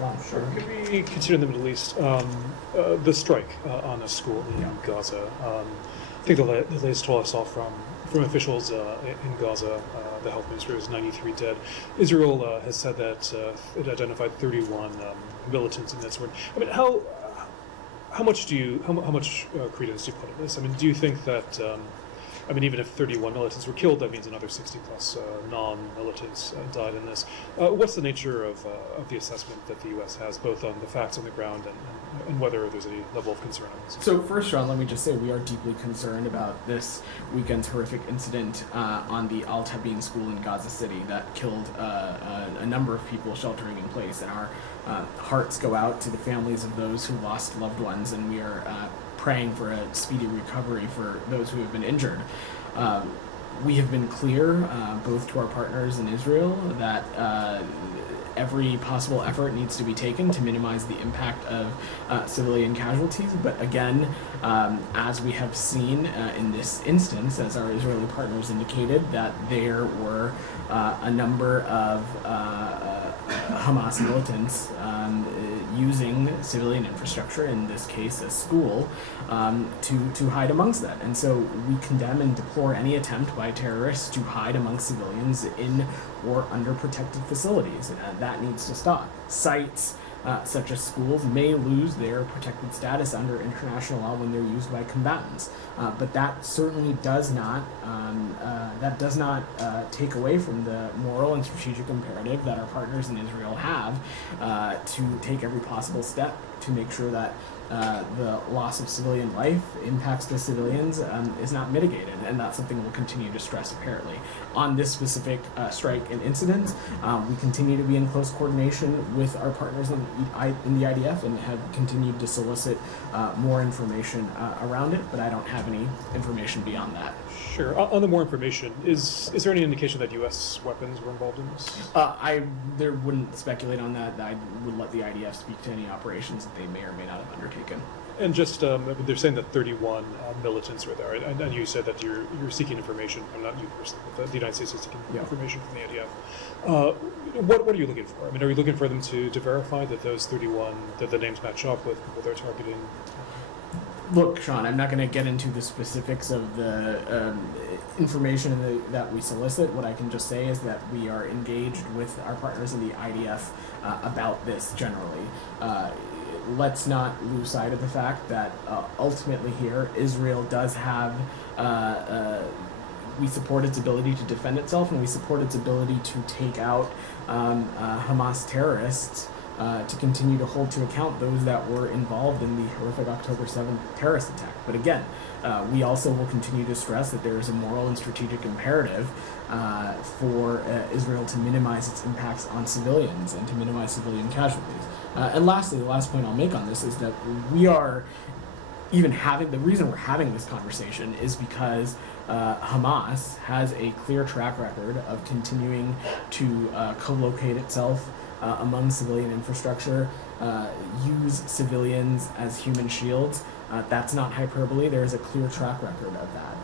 one. Sure. Could we consider in the Middle East the strike on a school in Gaza? I think the latest toll I saw from officials in Gaza, the health ministry, was 93 dead. Israel has said that it identified 31 militants in that sort. I mean, how much credence do you put in this? I mean, do you think that even if 31 militants were killed, that means another 60 plus non-militants died in this. What's the nature of the assessment that the U.S. has, both on the facts on the ground and whether there's any level of concern on this? So first, Sean, let me just say we are deeply concerned about this weekend's horrific incident on the Al Tabeen school in Gaza City that killed a number of people sheltering in place, and our hearts go out to the families of those who lost loved ones, and we are praying for a speedy recovery for those who have been injured. We have been clear, both to our partners in Israel, that every possible effort needs to be taken to minimize the impact of civilian casualties. But again, as we have seen in this instance, as our Israeli partners indicated, that there were a number of Hamas militants using civilian infrastructure, in this case a school, to hide amongst that. And so we condemn and deplore any attempt by terrorists to hide among civilians in or under protected facilities. That needs to stop. Sites such as schools may lose their protected status under international law when they're used by combatants. But that certainly does not take away from the moral and strategic imperative that our partners in Israel have to take every possible step to make sure that the loss of civilian life, impacts to civilians, is not mitigated, and that's something we'll continue to stress apparently. On this specific strike and incident, we continue to be in close coordination with our partners in the IDF and have continued to solicit more information around it, but I don't have any information beyond that. Sure. On the more information, is there any indication that U.S. weapons were involved in this? I wouldn't speculate on that. I would let the IDF speak to any operations that they may or may not have undertaken. And just, they're saying that 31 militants were there, and you said that you're seeking information, not you personally, but the United States is seeking information from the IDF. What are you looking for? I mean, are you looking for them to verify that those 31, that the names match up with people they're targeting? Look, Sean, I'm not going to get into the specifics of the information that we solicit. What I can just say is that we are engaged with our partners in the IDF about this generally. Let's not lose sight of the fact that ultimately here, Israel does have, we support its ability to defend itself, and we support its ability to take out Hamas terrorists, to continue to hold to account those that were involved in the horrific October 7th terrorist attack. But again, we also will continue to stress that there is a moral and strategic imperative for Israel to minimize its impacts on civilians and to minimize civilian casualties. And lastly, the last point I'll make on this is that we are even having, the reason we're having this conversation is because Hamas has a clear track record of continuing to co-locate itself among civilian infrastructure, use civilians as human shields. That's not hyperbole. There is a clear track record of that.